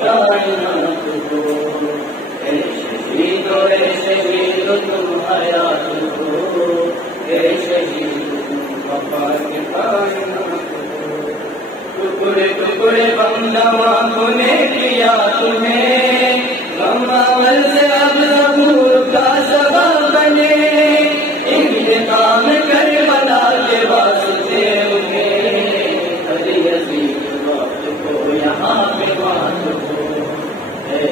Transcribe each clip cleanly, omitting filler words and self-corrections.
کائنات ہو، اے شہید تم حیات ہو، اے شہید تم وفا کے کائنات ہو، ٹکڑے ٹکڑے بم دماغوں نے کیا تمہیں، غم عمل سے اب ظہور کا سبب بنے، انتقام کربلا کے واسطے انہیں، علی یزید وقت کو یہاں پہ بات ہو، اے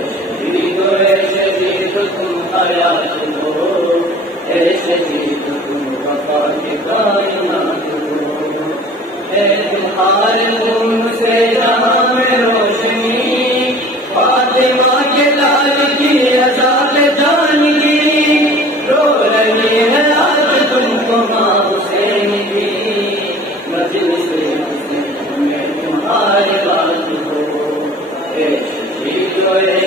شہید تم حیات ہو، اے شہید تم وفا کے کائنات ہو، اے تمہارے خون سے جہاں میں روشنی، فاطمہ کے لال کی آزاد جان کی، رو رہی ہے آج تم کو ماں حسین کی، مجلس حسین میں تمہاری بات ہو، اے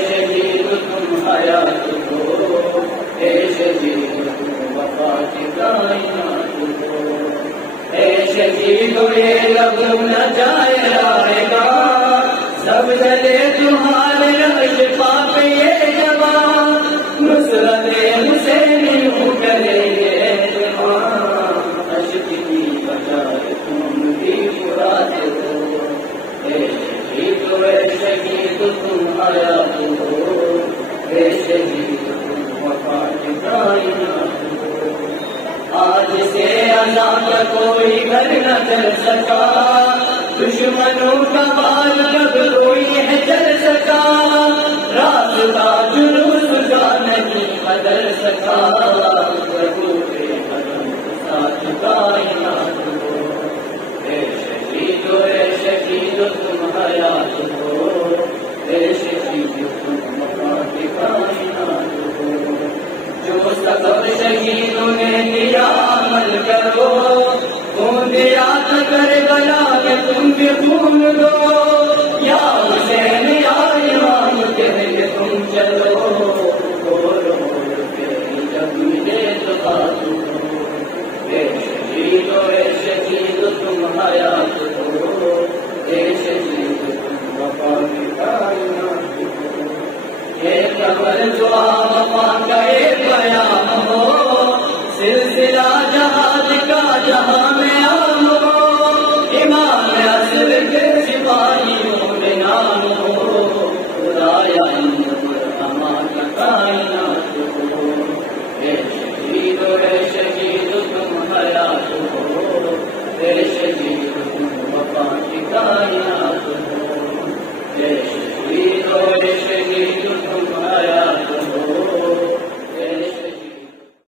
شہید تم حیات ہو، اے شہید تم وفا کی کائنات ہو، اے شہید یہ لب نہ جائے آئے گا، سب جلے تمہارے اشفا پہ یہ جوان، نصرت حسین یوں کرے گے جوان، اشک کی بجائے تم بھی پراتے ہو، اے شہید تم حیات ہو، اے شہید تم وفا کی کائنات ہو، آج سے اذاں کا کوئی گھر نہ چل سکا، دشمنوں کا بال کب کوئی ہے چل سکا، راستہ جلوس کا نہیں بدل سکا، پربھو کے قدم کے ساتھ کائنات ہو، اے شہید تم حیات ہو، اے شہید تم وفا کی کائنات ہو، جو سبب شہیدوں نے دیا عمل کرو، خون دیا تھا کربلا میں تم بھی خون دو، یا حسین یا امام کہہ کے تم چلو، بول بول کے جب ملے تو بات ہو، اے شہید تم حیات ہو، اے شہید تم وفا کی کائنات ہو، اے قبر جو وفا کا